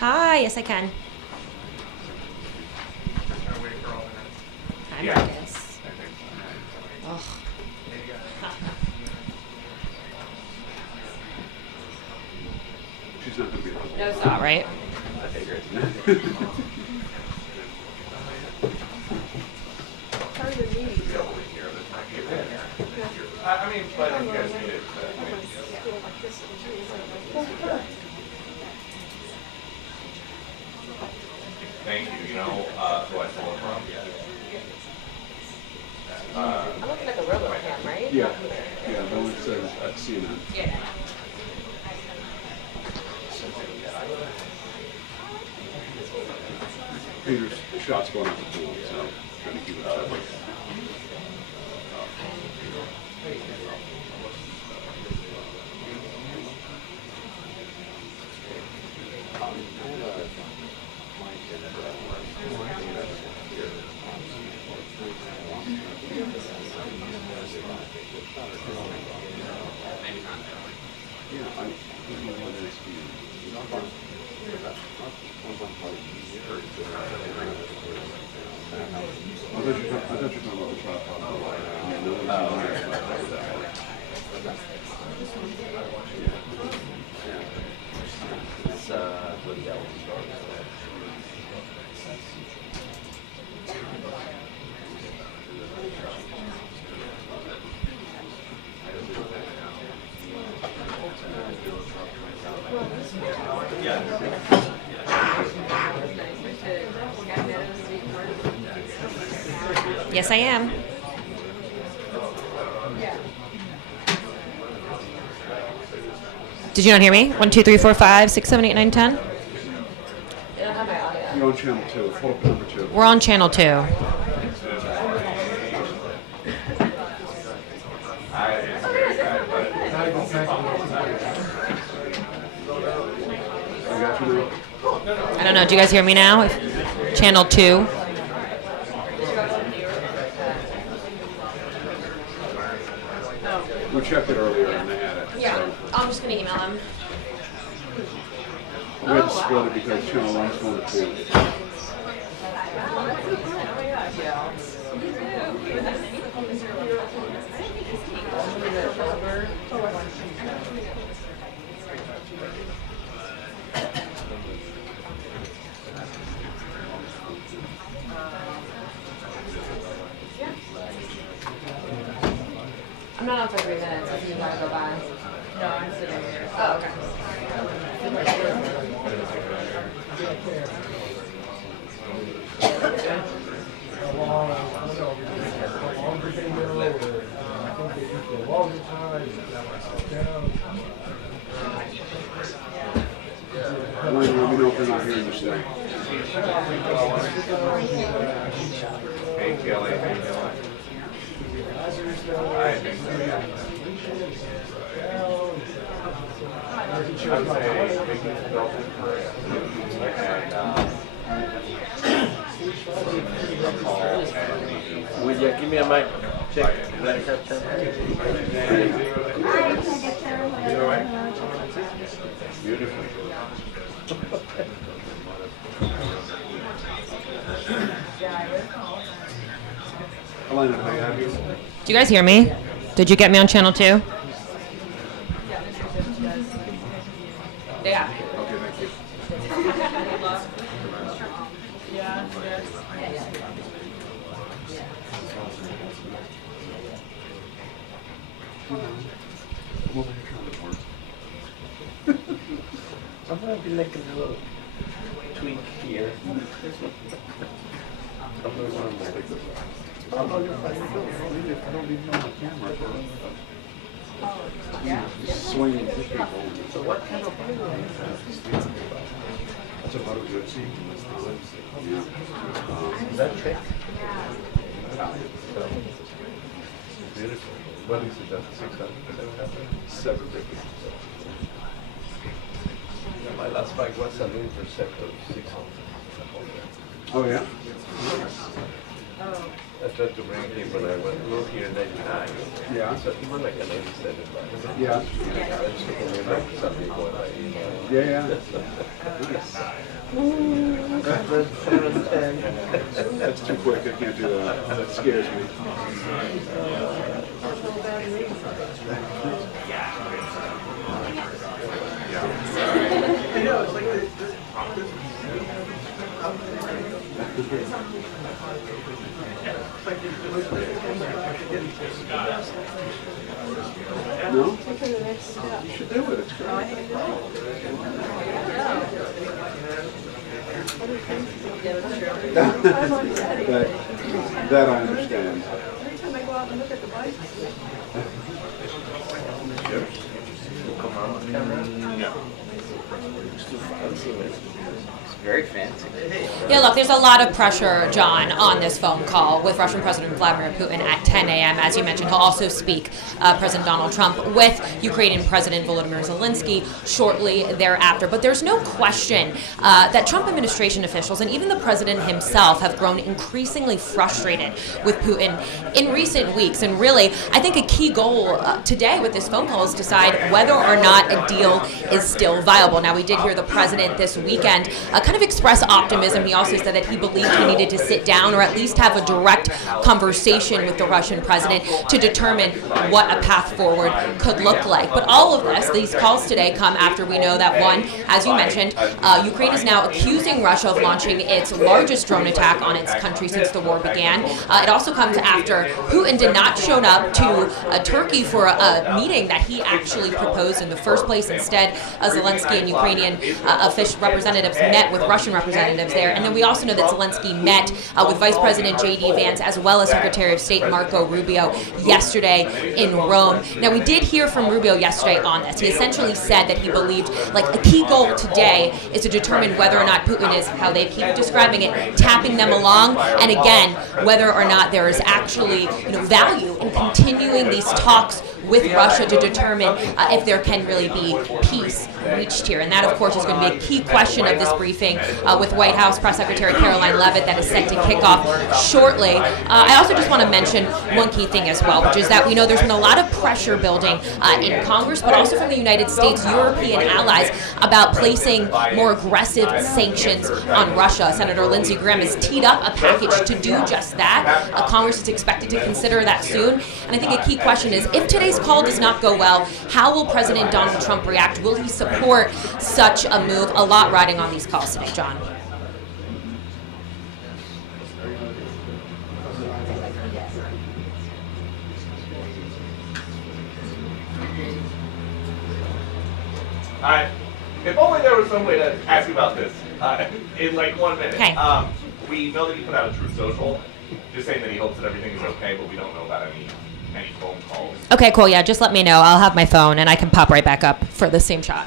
Hi, yes I can. Hi, Marcus. Ugh. She's not going to be around. No, it's not, right? I figured. I mean, but you guys need it. Thank you. You know who I stole it from? I'm looking at the RoboCam, right? Yeah. Yeah, the one that says at CNN. Yeah. Peter's shot's going out the pool, so trying to keep it separate. I thought you were talking about the tripod. Yes, I am. Did you not hear me? 1, 2, 3, 4, 5, 6, 7, 8, 9, 10. You're on channel 2. Pull up number 2. We're on channel 2. I got you now. I don't know. Do you guys hear me now? Channel 2. We checked it earlier and they had it. Yeah. So I'm just going to email them. we had to split it because channel 1's going to 2. I'm not on for 3 minutes. I think you gotta go by. No, I'm sitting here. Oh, okay. Elaine, let me know if they're not hearing you stay. Hey, Kelly. How you doing? I think so, yeah. I would say making it built in Korea. And Will you give me a mic? Check. Beautiful. Elaine, how you have you? Do you guys hear me? Did you get me on channel 2? Yeah. Okay, thank you. I'm over here trying to work. I'm gonna be like a little tweak here. Oh, no, you're fine. I don't even know the camera. Swinging to people. So what kind of That's about a good seat. is that trick? Beautiful. what is it, that's 600? 750. My last bike was an interceptor 600. Oh, yeah? Oh. I tried to bring him, but I moved here in 99. Yeah. So he was like an 87. Yeah. Yeah, yeah. That's too quick. I can't do that. That scares me. No? You should do it. It's great. that I understand. Every time I go out and look at the bike. Come on camera. Yeah. Very fancy. Yeah, look, there's a lot of pressure, John, on this phone call with Russian President Vladimir Putin at 10 a.m. As you mentioned, he'll also speak, President Donald Trump, with Ukrainian President Volodymyr Zelensky shortly thereafter. But there's no question that Trump administration officials and even the president himself have grown increasingly frustrated with Putin in recent weeks. And really, I think a key goal today with this phone call is decide whether or not a deal is still viable. Now, we did hear the president this weekend kind of express optimism. He also said that he believed he needed to sit down or at least have a direct conversation with the Russian president to determine what a path forward could look like. But all of this, these calls today come after we know that, one, as you mentioned, Ukraine is now accusing Russia of launching its largest drone attack on its country since the war began. It also comes after Putin did not show up to Turkey for a meeting that he actually proposed in the first place. Instead, Zelensky and Ukrainian official representatives met with Russian representatives there. And then we also know that Zelensky met with Vice President J.D. Vance as well as Secretary of State Marco Rubio yesterday in Rome. Now, we did hear from Rubio yesterday on this. He essentially said that he believed like a key goal today is to determine whether or not Putin is, how they keep describing it, tapping them along, and again, whether or not there is actually value in continuing these talks with Russia to determine if there can really be peace reached here. And that, of course, is going to be a key question of this briefing with White House Press Secretary Karoline Leavitt that is set to kick off shortly. I also just want to mention one key thing as well, which is that we know there's been a lot of pressure building in Congress, but also from the United States, European allies, about placing more aggressive sanctions on Russia. Senator Lindsey Graham has teed up a package to do just that. Congress is expected to consider that soon. And I think a key question is, if today's call does not go well, how will President Donald Trump react? Will he support such a move? A lot riding on these calls today, John. If only there was some way to ask you about this in like 1 minute. Okay. We know that he put out a Truth Social, just saying that he hopes that everything is okay, but we don't know about any phone calls. Okay, cool. Yeah, just let me know. I'll have my phone and I can pop right back up for the same shot.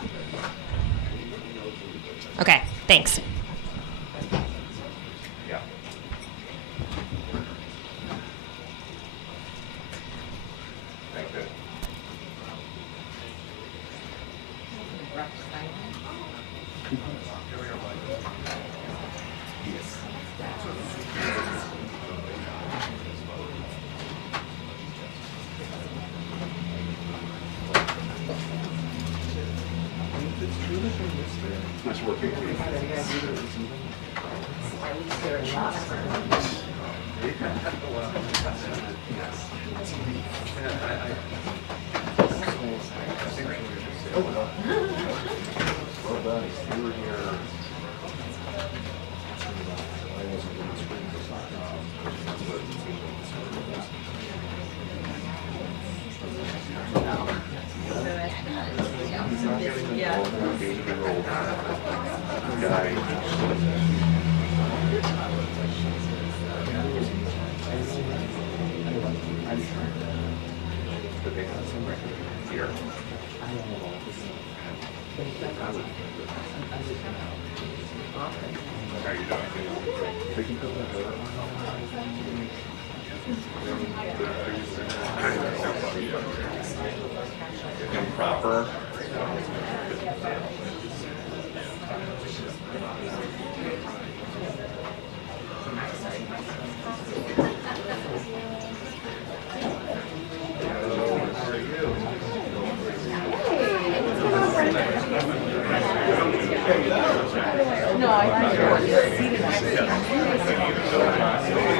Okay, thanks. Yeah. Thank you. Nice working with you. Improper. No, I think you're right.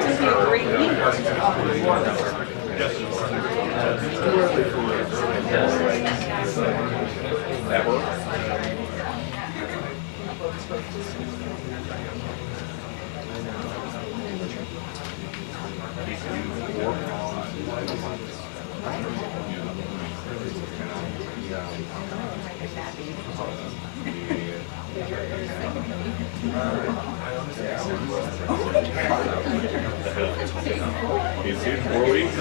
It's gonna be a great week. Ever? He's here 4 weeks.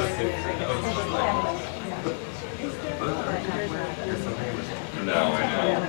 No, I know.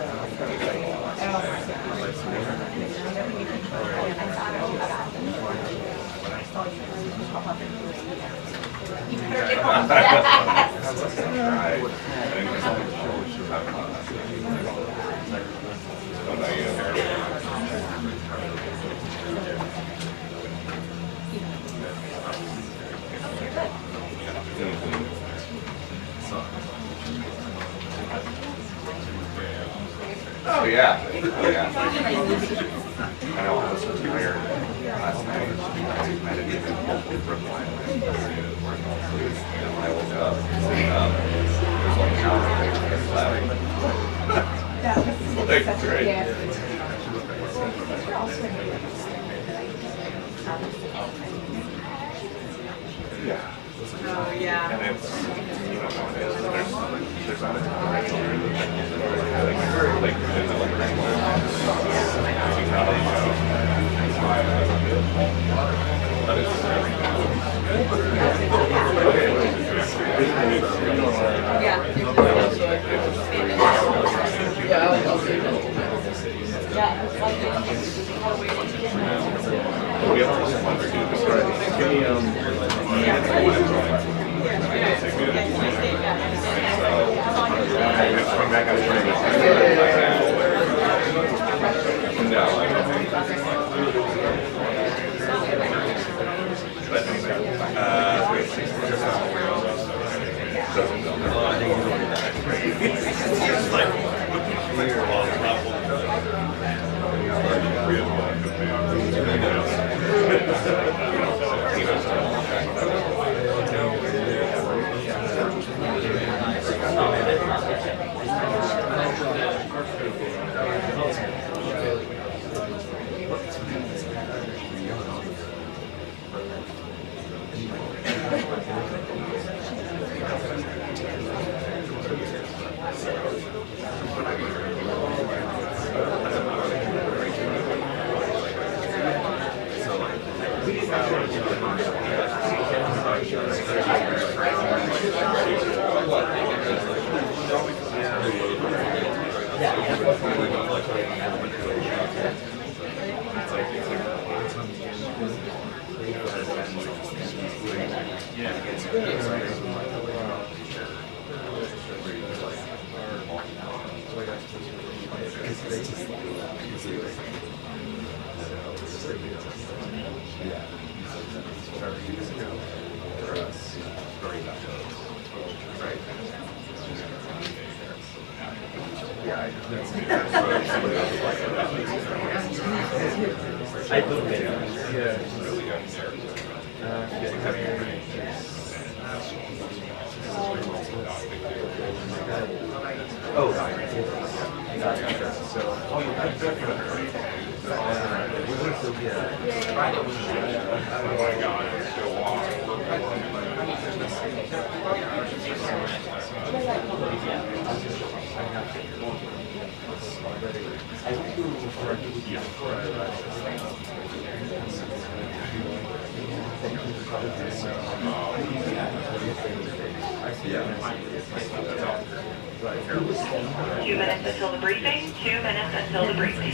Oh yeah. Oh yeah. I know I was tired last night. I meditated multiple Brookline. When I woke up, sitting up, there's like an hour away from clapping. Well, that's great. Yeah. Oh, yeah. And it's, you know how it is. There's not a ton of regular like, there's a like regular but it's we have to just wonder too, because back on the train. No, I don't think. Until the briefing. 2 minutes until the briefing.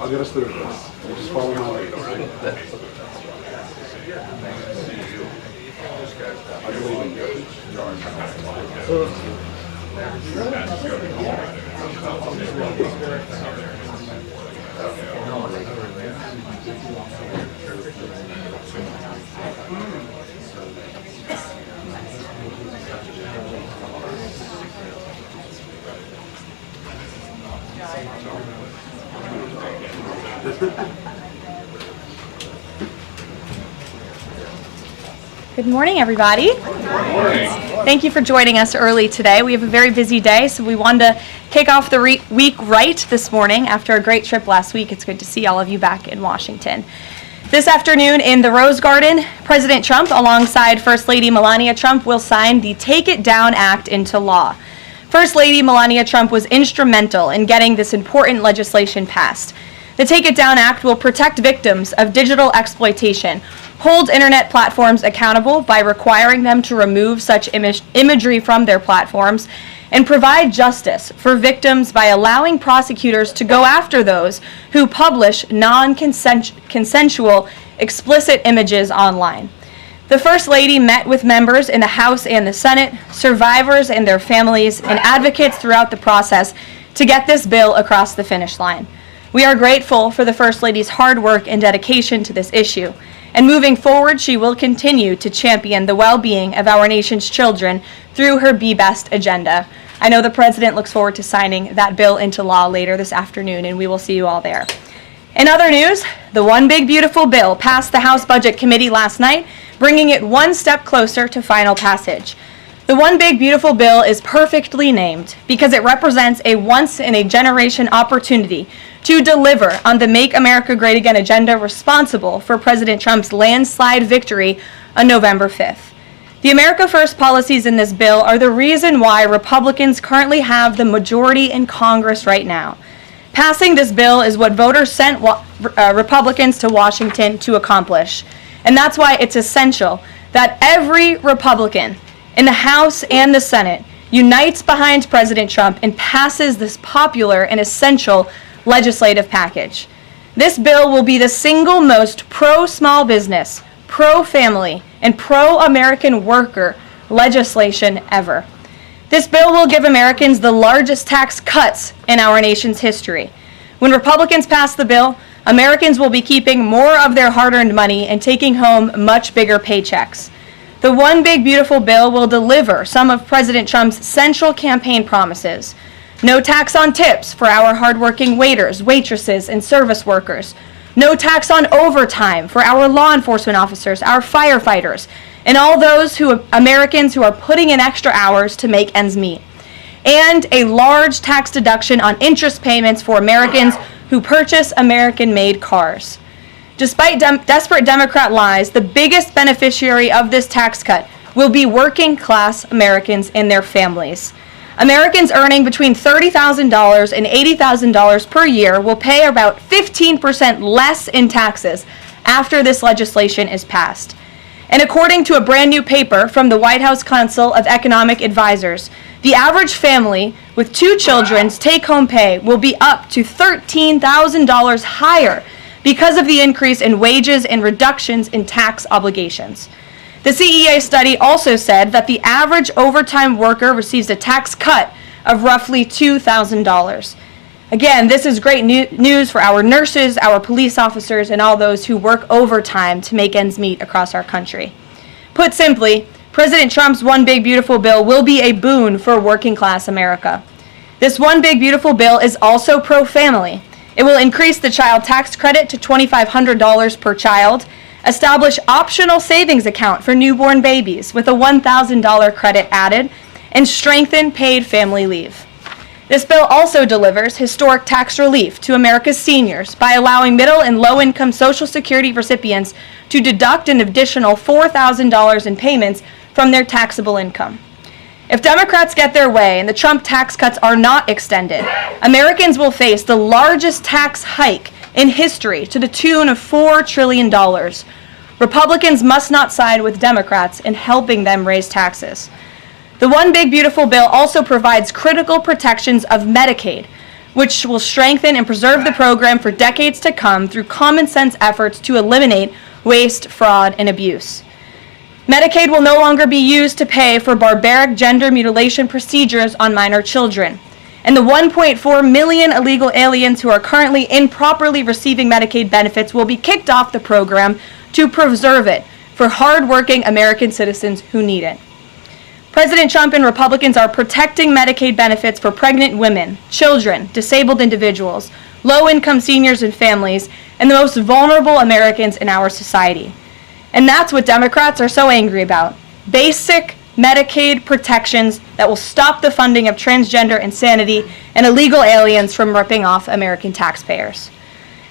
I'll get us through this. We'll just follow my lead, all right? I believe in you. Good morning, everybody. Thank you for joining us early today. We have a very busy day, so we wanted to kick off the week right this morning after a great trip last week. It's good to see all of you back in Washington. This afternoon in the Rose Garden, President Trump, alongside First Lady Melania Trump, will sign the Take It Down Act into law. First Lady Melania Trump was instrumental in getting this important legislation passed. The Take It Down Act will protect victims of digital exploitation, hold internet platforms accountable by requiring them to remove such imagery from their platforms, and provide justice for victims by allowing prosecutors to go after those who publish non-consensual explicit images online. The First Lady met with members in the House and the Senate, survivors and their families, and advocates throughout the process to get this bill across the finish line. We are grateful for the First Lady's hard work and dedication to this issue. And moving forward, she will continue to champion the well-being of our nation's children through her Be Best agenda. I know the President looks forward to signing that bill into law later this afternoon, and we will see you all there. In other news, the One Big Beautiful Bill passed the House Budget Committee last night, bringing it one step closer to final passage. The One Big Beautiful Bill is perfectly named because it represents a once-in-a-generation opportunity to deliver on the Make America Great Again agenda responsible for President Trump's landslide victory on November 5th. The America First policies in this bill are the reason why Republicans currently have the majority in Congress right now. Passing this bill is what voters sent Republicans to Washington to accomplish. And that's why it's essential that every Republican in the House and the Senate unites behind President Trump and passes this popular and essential legislative package. This bill will be the single most pro-small business, pro-family, and pro-American worker legislation ever. This bill will give Americans the largest tax cuts in our nation's history. When Republicans pass the bill, Americans will be keeping more of their hard-earned money and taking home much bigger paychecks. The One Big Beautiful Bill will deliver some of President Trump's central campaign promises. No tax on tips for our hardworking waiters, waitresses, and service workers. No tax on overtime for our law enforcement officers, our firefighters, and all those Americans who are putting in extra hours to make ends meet. And a large tax deduction on interest payments for Americans who purchase American-made cars. Despite desperate Democrat lies, the biggest beneficiary of this tax cut will be working-class Americans and their families. Americans earning between $30,000 and $80,000 per year will pay about 15% less in taxes after this legislation is passed. And according to a brand new paper from the White House Council of Economic Advisors, the average family with 2 children's take-home pay will be up to $13,000 higher because of the increase in wages and reductions in tax obligations. The CEA study also said that the average overtime worker receives a tax cut of roughly $2,000. Again, this is great news for our nurses, our police officers, and all those who work overtime to make ends meet across our country. Put simply, President Trump's One Big Beautiful Bill will be a boon for working-class America. This One Big Beautiful Bill is also pro-family. It will increase the child tax credit to $2,500 per child, establish optional savings account for newborn babies with a $1,000 credit added, and strengthen paid family leave. This bill also delivers historic tax relief to America's seniors by allowing middle and low-income Social Security recipients to deduct an additional $4,000 in payments from their taxable income. If Democrats get their way and the Trump tax cuts are not extended, Americans will face the largest tax hike in history to the tune of $4 trillion. Republicans must not side with Democrats in helping them raise taxes. The One Big Beautiful Bill also provides critical protections of Medicaid, which will strengthen and preserve the program for decades to come through common sense efforts to eliminate waste, fraud, and abuse. Medicaid will no longer be used to pay for barbaric gender mutilation procedures on minor children. And the 1.4 million illegal aliens who are currently improperly receiving Medicaid benefits will be kicked off the program to preserve it for hard-working American citizens who need it. President Trump and Republicans are protecting Medicaid benefits for pregnant women, children, disabled individuals, low-income seniors and families, and the most vulnerable Americans in our society. And that's what Democrats are so angry about. Basic Medicaid protections that will stop the funding of transgender insanity and illegal aliens from ripping off American taxpayers.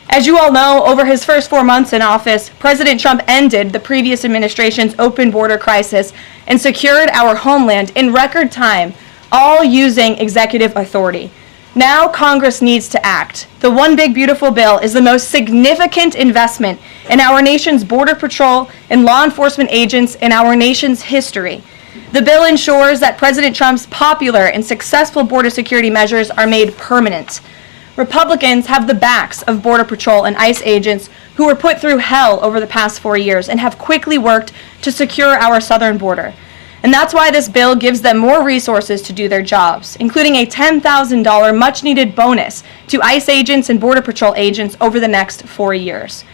As you all know, over his first 4 months in office, President Trump ended the previous administration's open border crisis and secured our homeland in record time, all using executive authority. Now Congress needs to act. The One Big Beautiful Bill is the most significant investment in our nation's border patrol and law enforcement agents in our nation's history. The bill ensures that President Trump's popular and successful border security measures are made permanent. Republicans have the backs of Border Patrol and ICE agents who were put through hell over the past 4 years and have quickly worked to secure our southern border. And that's why this bill gives them more resources to do their jobs, including a $10,000 much-needed bonus to ICE agents and Border Patrol agents over the next 4 years.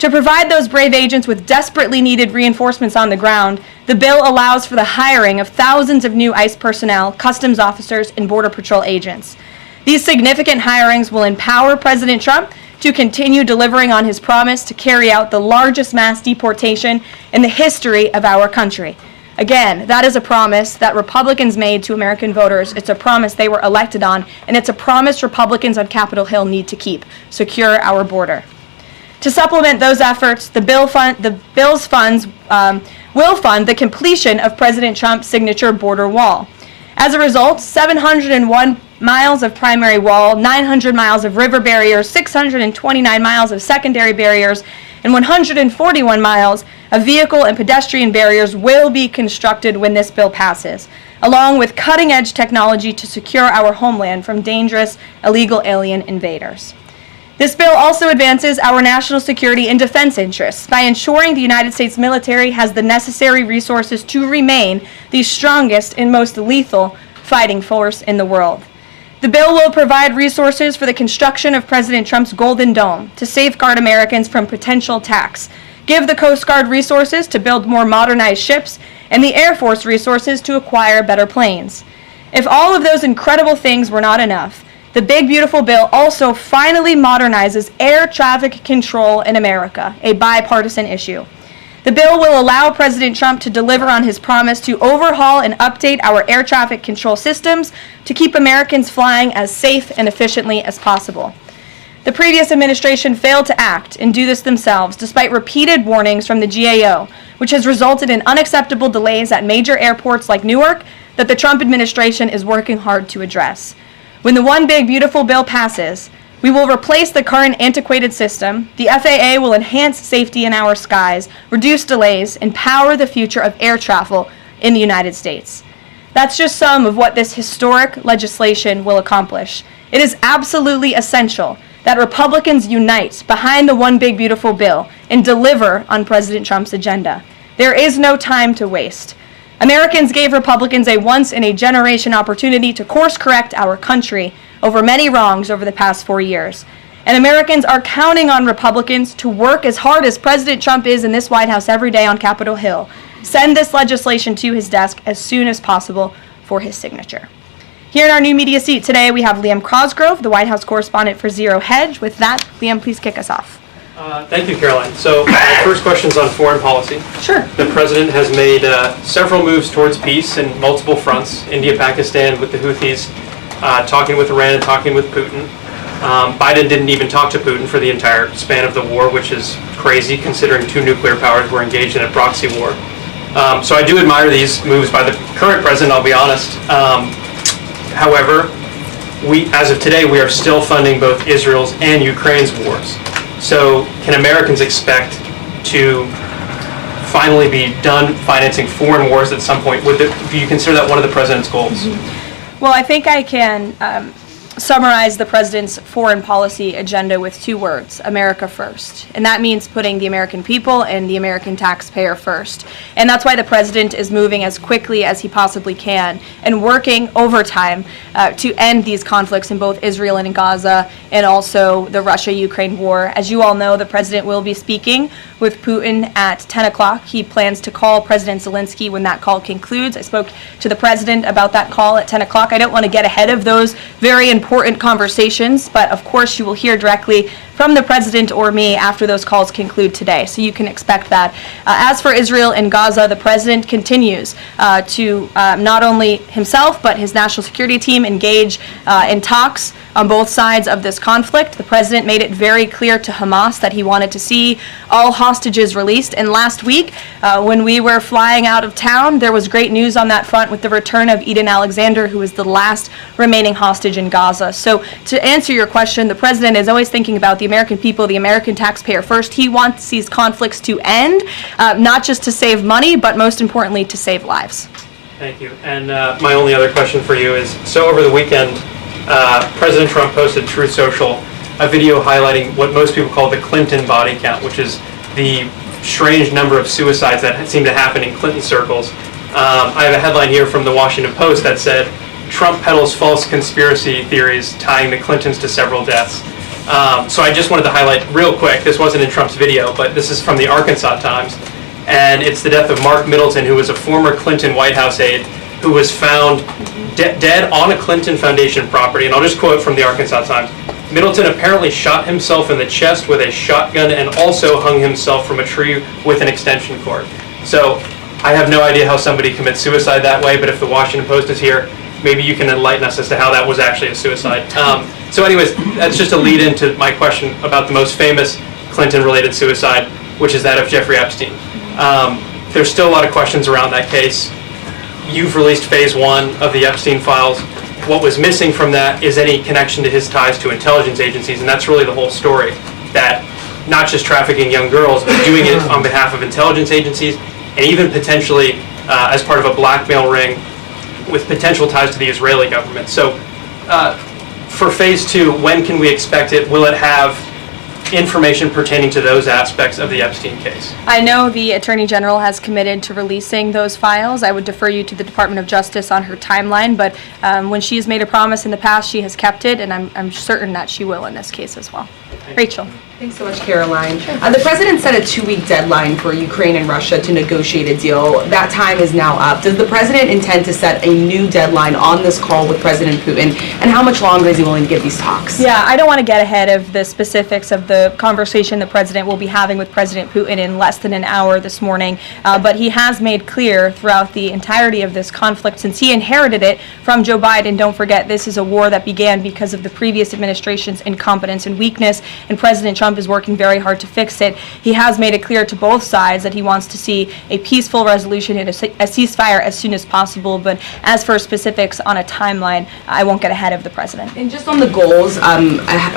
To provide those brave agents with desperately needed reinforcements on the ground, the bill allows for the hiring of thousands of new ICE personnel, customs officers, and Border Patrol agents. These significant hirings will empower President Trump to continue delivering on his promise to carry out the largest mass deportation in the history of our country. Again, that is a promise that Republicans made to American voters. It's a promise they were elected on, and it's a promise Republicans on Capitol Hill need to keep: secure our border. To supplement those efforts, the bill's funds will fund the completion of President Trump's signature border wall. As a result, 701 miles of primary wall, 900 miles of river barriers, 629 miles of secondary barriers, and 141 miles of vehicle and pedestrian barriers will be constructed when this bill passes, along with cutting-edge technology to secure our homeland from dangerous illegal alien invaders. This bill also advances our national security and defense interests by ensuring the United States military has the necessary resources to remain the strongest and most lethal fighting force in the world. The bill will provide resources for the construction of President Trump's Golden Dome to safeguard Americans from potential attacks, give the Coast Guard resources to build more modernized ships, and the Air Force resources to acquire better planes. If all of those incredible things were not enough, the Big Beautiful Bill also finally modernizes air traffic control in America, a bipartisan issue. The bill will allow President Trump to deliver on his promise to overhaul and update our air traffic control systems to keep Americans flying as safe and efficiently as possible. The previous administration failed to act and do this themselves, despite repeated warnings from the GAO, which has resulted in unacceptable delays at major airports like Newark that the Trump administration is working hard to address. When the One Big Beautiful Bill passes, we will replace the current antiquated system, the FAA will enhance safety in our skies, reduce delays, and power the future of air travel in the United States. That's just some of what this historic legislation will accomplish. It is absolutely essential that Republicans unite behind the One Big Beautiful Bill and deliver on President Trump's agenda. There is no time to waste. Americans gave Republicans a once-in-a-generation opportunity to course-correct our country over many wrongs over the past 4 years. And Americans are counting on Republicans to work as hard as President Trump is in this White House every day on Capitol Hill. Send this legislation to his desk as soon as possible for his signature. Here in our new media seat today, we have Liam Cosgrove, the White House correspondent for Zero Hedge. With that, Liam, please kick us off. Thank you, Caroline. So my first question is on foreign policy. Sure. The president has made several moves towards peace in multiple fronts: India, Pakistan with the Houthis, talking with Iran, talking with Putin. Biden didn't even talk to Putin for the entire span of the war, which is crazy considering two nuclear powers were engaged in a proxy war. So I do admire these moves by the current president, I'll be honest. However, as of today, we are still funding both Israel's and Ukraine's wars. So can Americans expect to finally be done financing foreign wars at some point? Do you consider that one of the president's goals? Well, I think I can summarize the president's foreign policy agenda with 2 words: America first. And that means putting the American people and the American taxpayer first. And that's why the president is moving as quickly as he possibly can and working overtime to end these conflicts in both Israel and in Gaza, and also the Russia-Ukraine war. As you all know, the president will be speaking with Putin at 10 o'clock. He plans to call President Zelensky when that call concludes. I spoke to the president about that call at 10 o'clock. I don't want to get ahead of those very important conversations, but of course you will hear directly from the president or me after those calls conclude today, so you can expect that. As for Israel and Gaza, the president continues to not only himself but his national security team engage in talks on both sides of this conflict. The president made it very clear to Hamas that he wanted to see all hostages released. And last week, when we were flying out of town, there was great news on that front with the return of Eden Alexander, who is the last remaining hostage in Gaza. So to answer your question, the president is always thinking about the American people, the American taxpayer first. He wants these conflicts to end, not just to save money, but most importantly, to save lives. Thank you. And my only other question for you is, so over the weekend, President Trump posted Truth Social a video highlighting what most people call the Clinton body count, which is the strange number of suicides that seem to happen in Clinton circles. I have a headline here from the Washington Post that said, Trump peddles false conspiracy theories tying the Clintons to several deaths. So I just wanted to highlight real quick, this wasn't in Trump's video, but this is from the Arkansas Times, and it's the death of Mark Middleton, who was a former Clinton White House aide, who was found dead on a Clinton Foundation property. And I'll just quote from the Arkansas Times. Middleton apparently shot himself in the chest with a shotgun and also hung himself from a tree with an extension cord. So I have no idea how somebody commits suicide that way, but if the Washington Post is here, maybe you can enlighten us as to how that was actually a suicide. So anyways, that's just a lead into my question about the most famous Clinton-related suicide, which is that of Jeffrey Epstein. There's still a lot of questions around that case. You've released phase 1 of the Epstein files. What was missing from that is any connection to his ties to intelligence agencies, and that's really the whole story, that not just trafficking young girls, but doing it on behalf of intelligence agencies, and even potentially as part of a blackmail ring with potential ties to the Israeli government. So for phase 2, when can we expect it? Will it have information pertaining to those aspects of the Epstein case? I know the Attorney General has committed to releasing those files. I would defer you to the Department of Justice on her timeline, but when she has made a promise in the past, she has kept it, and I'm certain that she will in this case as well. Rachel. Thanks so much, Karoline. The president set a 2-week deadline for Ukraine and Russia to negotiate a deal. That time is now up. Does the president intend to set a new deadline on this call with President Putin? And how much longer is he willing to give these talks? Yeah, I don't want to get ahead of the specifics of the conversation the president will be having with President Putin in less than an hour this morning. But he has made clear throughout the entirety of this conflict, since he inherited it from Joe Biden. Don't forget, this is a war that began because of the previous administration's incompetence and weakness, and President Trump is working very hard to fix it. He has made it clear to both sides that he wants to see a peaceful resolution and a ceasefire as soon as possible. But as for specifics on a timeline, I won't get ahead of the president. And just on the goals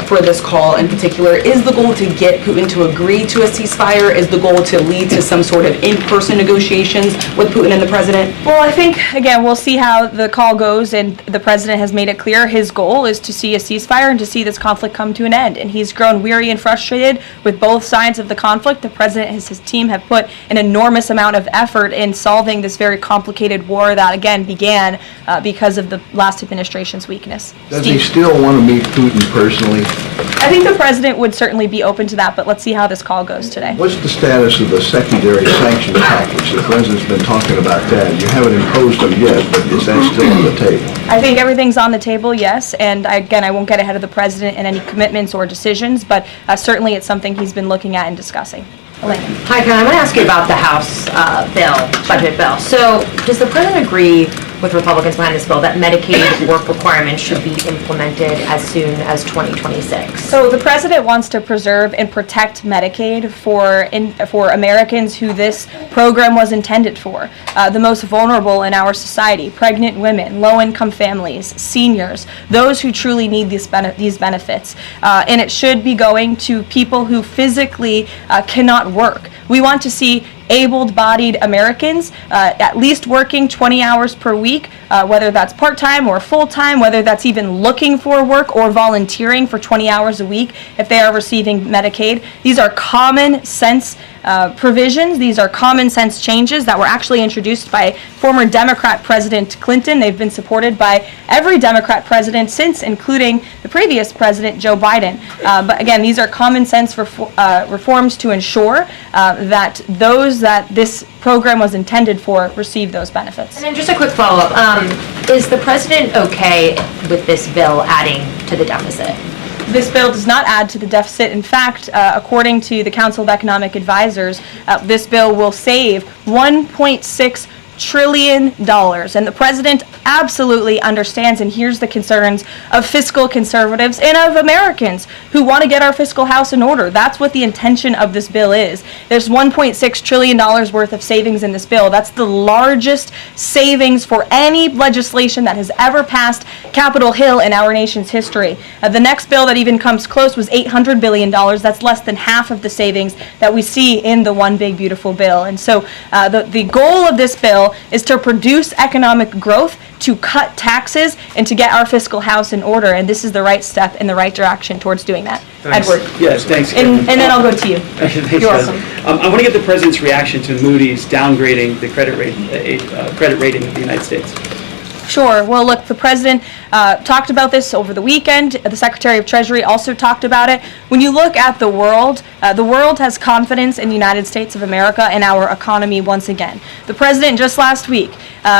for this call in particular, is the goal to get Putin to agree to a ceasefire? Is the goal to lead to some sort of in-person negotiations with Putin and the president? Well, I think, again, we'll see how the call goes, and the president has made it clear his goal is to see a ceasefire and to see this conflict come to an end. And he's grown weary and frustrated with both sides of the conflict. The president and his team have put an enormous amount of effort in solving this very complicated war that, again, began because of the last administration's weakness. Does he still want to meet Putin personally? I think the president would certainly be open to that, but let's see how this call goes today. What's the status of the secondary sanctions package? The president's been talking about that. You haven't imposed them yet, but is that still on the table? I think everything's on the table, yes, and again, I won't get ahead of the president in any commitments or decisions, but certainly it's something he's been looking at and discussing. Elaine. Hi, Ken. I want to ask you about the House budget bill. So does the president agree with Republicans behind this bill that Medicaid work requirements should be implemented as soon as 2026? So the president wants to preserve and protect Medicaid for Americans who this program was intended for, the most vulnerable in our society: pregnant women, low-income families, seniors, those who truly need these benefits. And it should be going to people who physically cannot work. We want to see able-bodied Americans at least working 20 hours per week, whether that's part-time or full-time, whether that's even looking for work or volunteering for 20 hours a week if they are receiving Medicaid. These are common sense provisions. These are common sense changes that were actually introduced by former Democrat President Clinton. They've been supported by every Democrat president since, including the previous president, Joe Biden. But again, these are common sense reforms to ensure that those that this program was intended for receive those benefits. And then just a quick follow-up. Is the president okay with this bill adding to the deficit? This bill does not add to the deficit. In fact, according to the Council of Economic Advisors, this bill will save $1.6 trillion. And the president absolutely understands and hears the concerns of fiscal conservatives and of Americans who want to get our fiscal house in order. That's what the intention of this bill is. There's $1.6 trillion worth of savings in this bill. That's the largest savings for any legislation that has ever passed Capitol Hill in our nation's history. The next bill that even comes close was $800 billion. That's less than half of the savings that we see in the One Big Beautiful Bill. And so the goal of this bill is to produce economic growth, to cut taxes, and to get our fiscal house in order. And this is the right step in the right direction towards doing that. Thanks. Edward. Yes, thanks. And then I'll go to you. Thanks, You're welcome. I want to get the president's reaction to Moody's downgrading the credit rating of the United States. Sure. Well, look, the president talked about this over the weekend. The Secretary of Treasury also talked about it. When you look at the world has confidence in the United States of America and our economy once again. The president just last week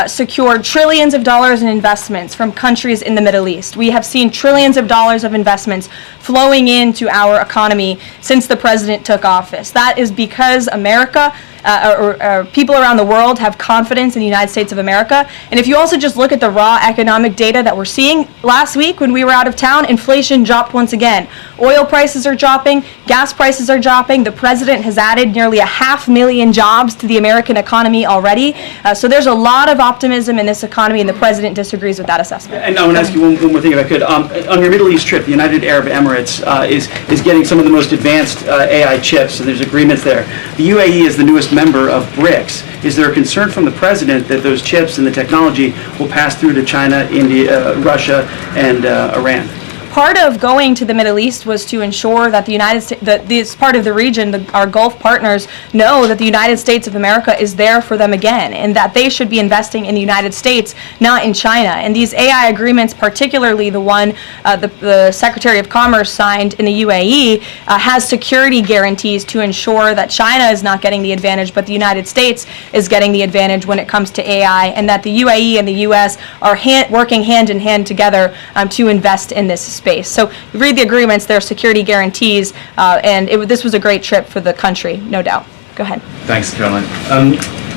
secured trillions of dollars in investments from countries in the Middle East. We have seen trillions of dollars of investments flowing into our economy since the president took office. That is because America or people around the world have confidence in the United States of America. And if you also just look at the raw economic data that we're seeing, last week when we were out of town, inflation dropped once again. Oil prices are dropping, gas prices are dropping. The president has added nearly 500,000 jobs to the American economy already. So there's a lot of optimism in this economy, and the president disagrees with that assessment. And I want to ask you one more thing, if I could. On your Middle East trip, the United Arab Emirates is getting some of the most advanced AI chips, so there's agreements there. The UAE is the newest member of BRICS. Is there a concern from the president that those chips and the technology will pass through to China, India, Russia, and Iran? Part of going to the Middle East was to ensure that the United States, that this part of the region, our Gulf partners, know that the United States of America is there for them again, and that they should be investing in the United States, not in China. And these AI agreements, particularly the one the Secretary of Commerce signed in the UAE, has security guarantees to ensure that China is not getting the advantage, but the United States is getting the advantage when it comes to AI, and that the UAE and the U.S. are working hand in hand together to invest in this space. So you read the agreements, there are security guarantees, and this was a great trip for the country, no doubt. Go ahead. Thanks, Caroline.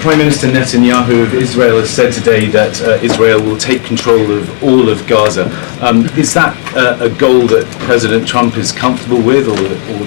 Prime Minister Netanyahu of Israel has said today that Israel will take control of all of Gaza. Is that a goal that President Trump is comfortable with or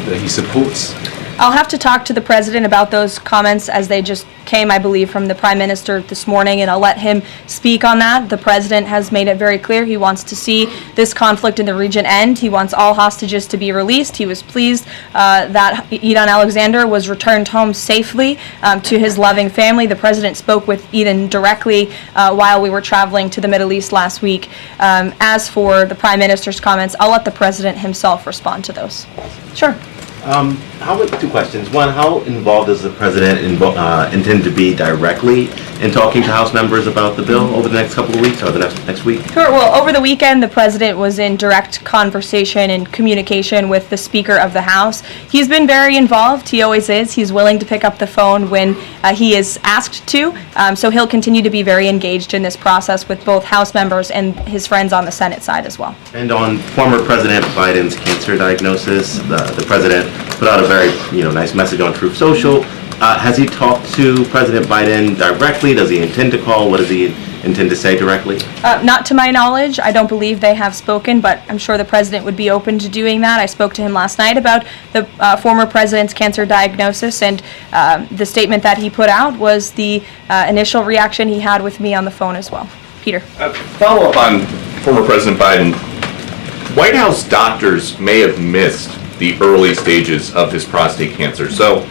that he supports? I'll have to talk to the president about those comments as they just came, I believe, from the prime minister this morning, and I'll let him speak on that. The president has made it very clear he wants to see this conflict in the region end. He wants all hostages to be released. He was pleased that Eden Alexander was returned home safely to his loving family. The president spoke with Eden directly while we were traveling to the Middle East last week. As for the prime minister's comments, I'll let the president himself respond to those. Sure. Two questions. One, how involved does the president intend to be directly in talking to House members about the bill over the next couple of weeks or the next week? Sure. Well, over the weekend, the president was in direct conversation and communication with the Speaker of the House. He's been very involved. He always is. He's willing to pick up the phone when he is asked to. So he'll continue to be very engaged in this process with both House members and his friends on the Senate side as well. And on former President Biden's cancer diagnosis, the president put out a very nice message on Truth Social. Has he talked to President Biden directly? Does he intend to call? What does he intend to say directly? Not to my knowledge. I don't believe they have spoken, but I'm sure the president would be open to doing that. I spoke to him last night about the former president's cancer diagnosis, and the statement that he put out was the initial reaction he had with me on the phone as well. Peter. Follow up on former President Biden. White House doctors may have missed the early stages of his prostate cancer. So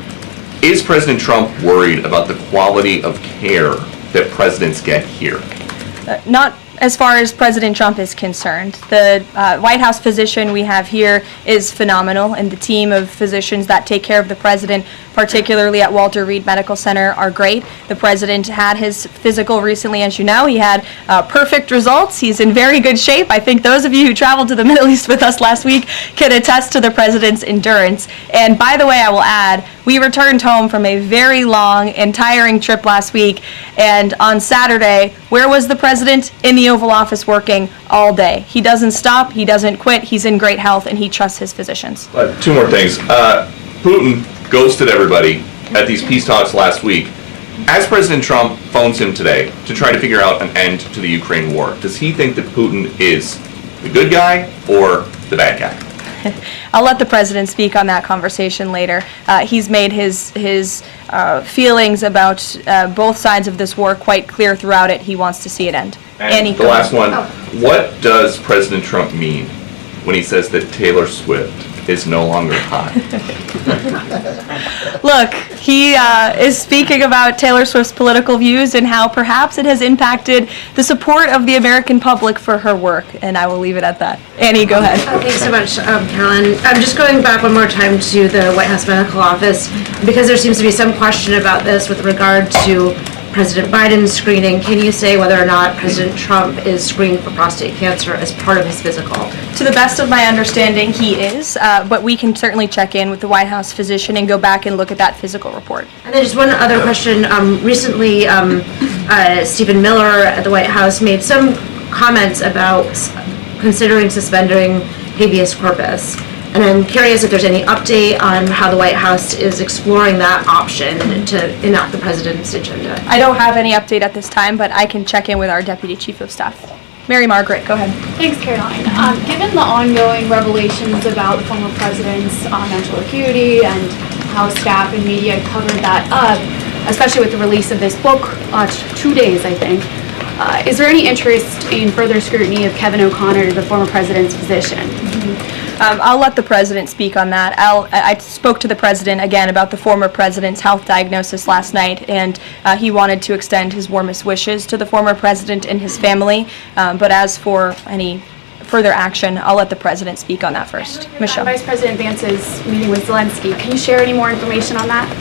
Is President Trump worried about the quality of care that presidents get here? Not as far as President Trump is concerned. The White House physician we have here is phenomenal, and the team of physicians that take care of the president, particularly at Walter Reed Medical Center, are great. The president had his physical recently, as you know. He had perfect results. He's in very good shape. I think those of you who traveled to the Middle East with us last week can attest to the president's endurance. And by the way, I will add, we returned home from a very long and tiring trip last week, and on Saturday, where was the president? In the Oval Office working all day. He doesn't stop, he doesn't quit, he's in great health, and he trusts his physicians. Two more things. Putin ghosted everybody at these peace talks last week. As President Trump phones him today to try to figure out an end to the Ukraine war, does he think that Putin is the good guy or the bad guy? I'll let the president speak on that conversation later. He's made his feelings about both sides of this war quite clear throughout it. He wants to see it end. And the last one, what does President Trump mean when he says that Taylor Swift is no longer hot? Look, he is speaking about Taylor Swift's political views and how perhaps it has impacted the support of the American public for her work, and I will leave it at that. Annie, go ahead. Thanks so much, Caroline. I'm just going back one more time to the White House Medical Office, because there seems to be some question about this with regard to President Biden's screening. Can you say whether or not President Trump is screened for prostate cancer as part of his physical? To the best of my understanding, he is, but we can certainly check in with the White House physician and go back and look at that physical report. And then just one other question. Recently, Stephen Miller at the White House made some comments about considering suspending habeas corpus. And I'm curious if there's any update on how the White House is exploring that option to enact the president's agenda. I don't have any update at this time, but I can check in with our Deputy Chief of Staff. Mary Margaret, go ahead. Thanks, Caroline. Given the ongoing revelations about the former president's mental acuity and how staff and media covered that up, especially with the release of this book, 2 days, I think, is there any interest in further scrutiny of Kevin O'Connor, the former president's physician? I'll let the president speak on that. I spoke to the president again about the former president's health diagnosis last night, and he wanted to extend his warmest wishes to the former president and his family. But as for any further action, I'll let the president speak on that first. Michelle. Vice President Vance's meeting with Zelensky. Can you share any more information on that?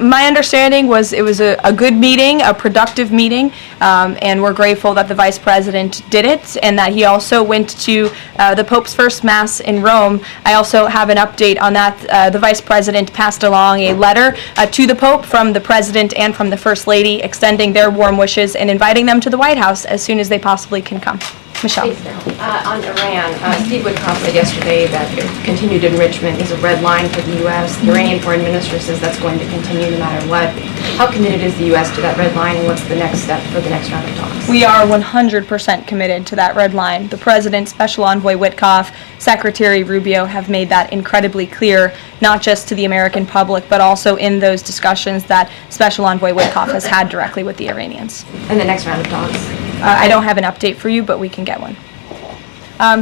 My understanding was it was a good meeting, a productive meeting, and we're grateful that the Vice President did it and that he also went to the Pope's first Mass in Rome. I also have an update on that. The Vice President passed along a letter to the Pope from the President and from the First Lady extending their warm wishes and inviting them to the White House as soon as they possibly can come. Michelle. On Iran, Steve Witkoff said yesterday that continued enrichment is a red line for the U.S. The Iranian foreign minister says that's going to continue no matter what. How committed is the U.S. to that red line, and what's the next step for the next round of talks? We are 100% committed to that red line. The President, Special Envoy Witkoff, Secretary Rubio have made that incredibly clear, not just to the American public, but also in those discussions that Special Envoy Witkoff has had directly with the Iranians. And the next round of talks? I don't have an update for you, but we can get one.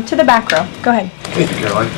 To the back row. Go ahead. Thank you, Caroline.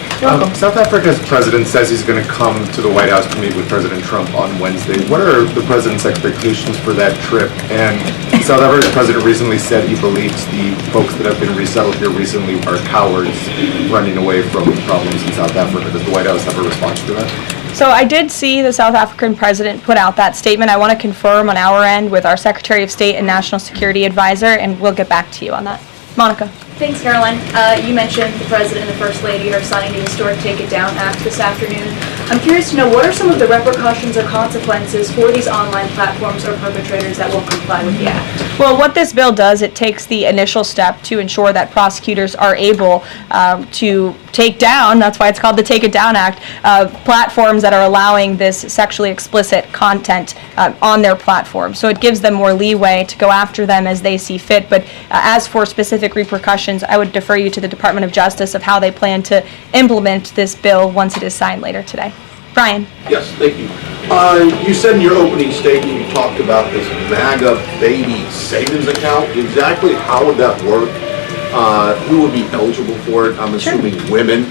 South Africa's president says he's going to come to the White House to meet with President Trump on Wednesday. What are the president's expectations for that trip? And the South African president recently said he believes the folks that have been resettled here recently are cowards running away from problems in South Africa. Does the White House have a response to that? So I did see the South African president put out that statement. I want to confirm on our end with our Secretary of State and National Security Advisor, and we'll get back to you on that. Monica. Thanks, Caroline. You mentioned the President and the First Lady are signing the historic Take It Down Act this afternoon. I'm curious to know, what are some of the repercussions or consequences for these online platforms or perpetrators that won't comply with the act? Well, what this bill does, it takes the initial step to ensure that prosecutors are able to take down, that's why it's called the Take It Down Act, platforms that are allowing this sexually explicit content on their platform. So it gives them more leeway to go after them as they see fit. But as for specific repercussions, I would defer you to the Department of Justice of how they plan to implement this bill once it is signed later today. Brian. Yes, thank you. You said in your opening statement you talked about this MAGA baby savings account. Exactly how would that work? Who would be eligible for it? I'm assuming women.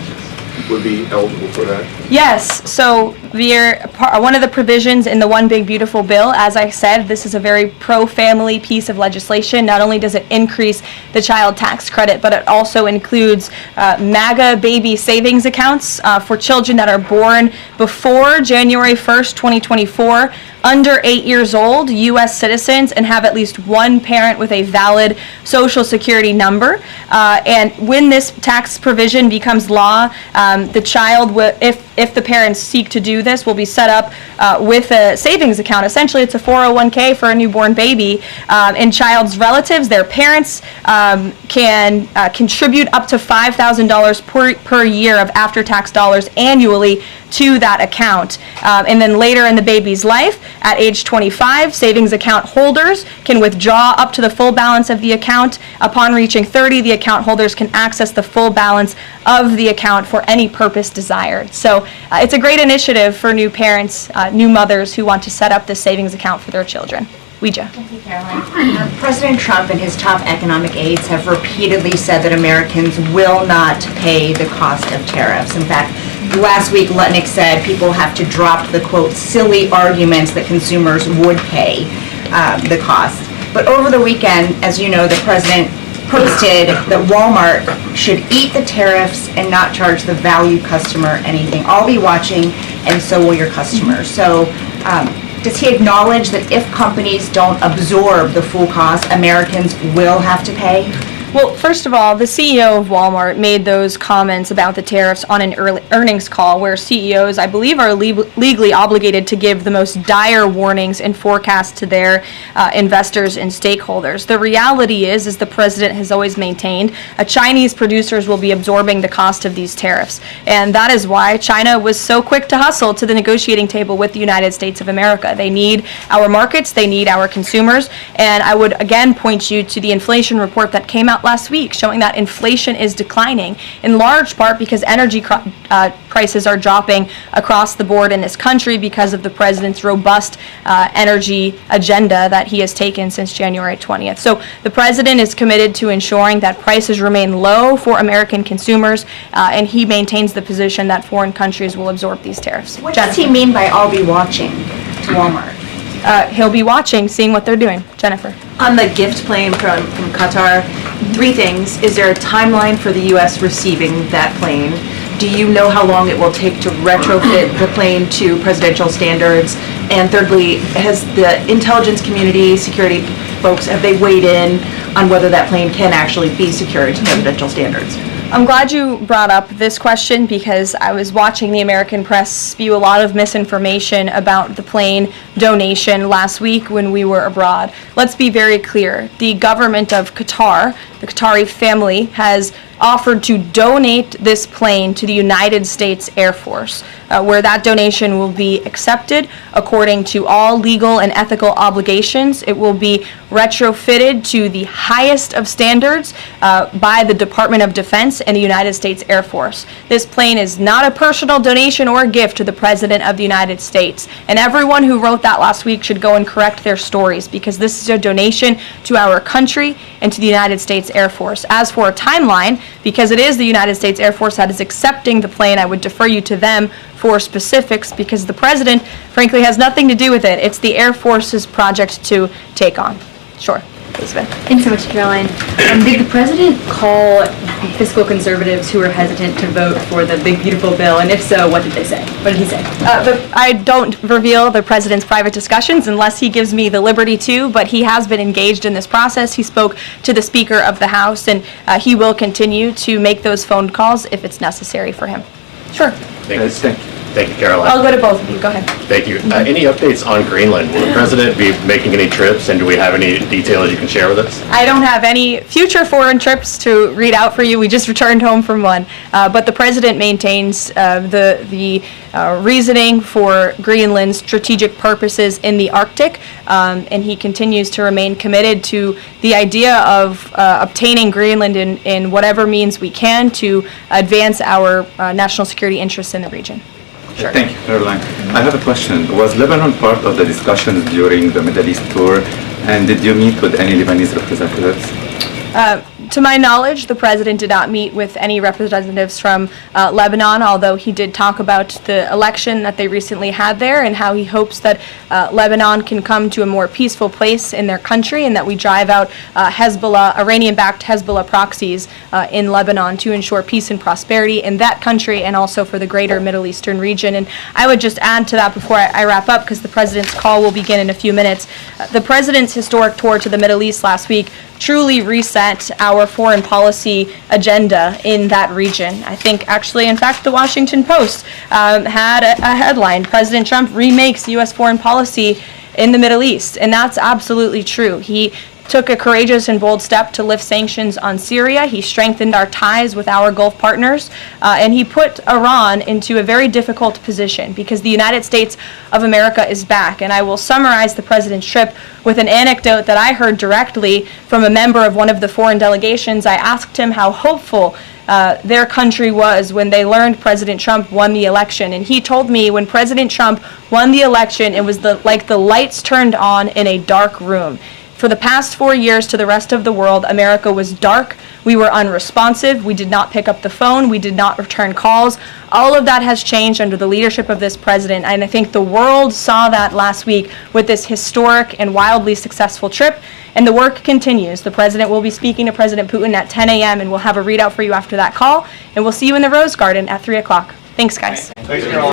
would be eligible for that? Yes, so one of the provisions in the One Big Beautiful Bill, as I said, this is a very pro-family piece of legislation. Not only does it increase the child tax credit, but it also includes MAGA baby savings accounts for children that are born before January 1st, 2024, under 8 years old, U.S. citizens, and have at least one parent with a valid Social Security number. And when this tax provision becomes law, the child, if the parents seek to do this, will be set up with a savings account. Essentially, it's a 401k for a newborn baby. And child's relatives, their parents, can contribute up to $5,000 per year of after-tax dollars annually to that account. And then later in the baby's life, at age 25, savings account holders can withdraw up to the full balance of the account. Upon reaching 30, the account holders can access the full balance of the account for any purpose desired. So it's a great initiative for new parents, new mothers who want to set up this savings account for their children. Ouija. Thank you, Karoline. President Trump and his top economic aides have repeatedly said that Americans will not pay the cost of tariffs. In fact, last week, Lutnick said people have to drop the, quote, silly arguments that consumers would pay the cost. But over the weekend, as you know, the president posted that Walmart should eat the tariffs and not charge the value customer anything. I'll be watching, and so will your customers. So does he acknowledge that if companies don't absorb the full cost, Americans will have to pay? Well, first of all, the CEO of Walmart made those comments about the tariffs on an earnings call where CEOs, I believe, are legally obligated to give the most dire warnings and forecasts to their investors and stakeholders. The reality is, as the president has always maintained, Chinese producers will be absorbing the cost of these tariffs. And that is why China was so quick to hustle to the negotiating table with the United States of America. They need our markets, they need our consumers, and I would again point you to the inflation report that came out last week showing that inflation is declining in large part because energy prices are dropping across the board in this country because of the president's robust energy agenda that he has taken since January 20th. So the president is committed to ensuring that prices remain low for American consumers, and he maintains the position that foreign countries will absorb these tariffs. What does he mean by I'll be watching to Walmart? He'll be watching, seeing what they're doing. Jennifer. On the gift plane from Qatar, 3 things. Is there a timeline for the U.S. receiving that plane? Do you know how long it will take to retrofit the plane to presidential standards? And thirdly, has the intelligence community, security folks, have they weighed in on whether that plane can actually be secured to presidential standards? I'm glad you brought up this question because I was watching the American press spew a lot of misinformation about the plane donation last week when we were abroad. Let's be very clear. The government of Qatar, the Qatari family, has offered to donate this plane to the United States Air Force, where that donation will be accepted according to all legal and ethical obligations. It will be retrofitted to the highest of standards by the Department of Defense and the United States Air Force. This plane is not a personal donation or a gift to the President of the United States. And everyone who wrote that last week should go and correct their stories because this is a donation to our country and to the United States Air Force. As for a timeline, because it is the United States Air Force that is accepting the plane, I would defer you to them for specifics because the President, frankly, has nothing to do with it. It's the Air Force's project to take on. Sure. Thanks so much, Caroline. Did the president call fiscal conservatives who were hesitant to vote for the Big Beautiful Bill? And if so, what did they say? What did he say? I don't reveal the president's private discussions unless he gives me the liberty to, but he has been engaged in this process. He spoke to the Speaker of the House, and he will continue to make those phone calls if it's necessary for him. Sure. Thank you, Caroline. I'll go to both of you. Go ahead. Thank you. Any updates on Greenland? Will the president be making any trips, and do we have any details you can share with us? I don't have any future foreign trips to read out for you. We just returned home from one. But the president maintains the reasoning for Greenland's strategic purposes in the Arctic, and he continues to remain committed to the idea of obtaining Greenland in whatever means we can to advance our national security interests in the region. Sure. Thank you, Caroline. I have a question. Was Lebanon part of the discussions during the Middle East tour, and did you meet with any Lebanese representatives? To my knowledge, the president did not meet with any representatives from Lebanon, although he did talk about the election that they recently had there and how he hopes that Lebanon can come to a more peaceful place in their country and that we drive out Hezbollah, Iranian-backed Hezbollah proxies in Lebanon to ensure peace and prosperity in that country and also for the greater Middle Eastern region. And I would just add to that before I wrap up, because the president's call will begin in a few minutes. The president's historic tour to the Middle East last week truly reset our foreign policy agenda in that region. I think actually, in fact, the Washington Post had a headline, President Trump remakes U.S. foreign policy in the Middle East, and that's absolutely true. He took a courageous and bold step to lift sanctions on Syria. He strengthened our ties with our Gulf partners, and he put Iran into a very difficult position because the United States of America is back. And I will summarize the president's trip with an anecdote that I heard directly from a member of one of the foreign delegations. I asked him how hopeful their country was when they learned President Trump won the election. And he told me when President Trump won the election, it was like the lights turned on in a dark room. For the past 4 years to the rest of the world, America was dark. We were unresponsive. We did not pick up the phone. We did not return calls. All of that has changed under the leadership of this president. And I think the world saw that last week with this historic and wildly successful trip. And the work continues. The president will be speaking to President Putin at 10 a.m. and we'll have a readout for you after that call. And we'll see you in the Rose Garden at 3 o'clock. Thanks, guys. Thanks, Caroline.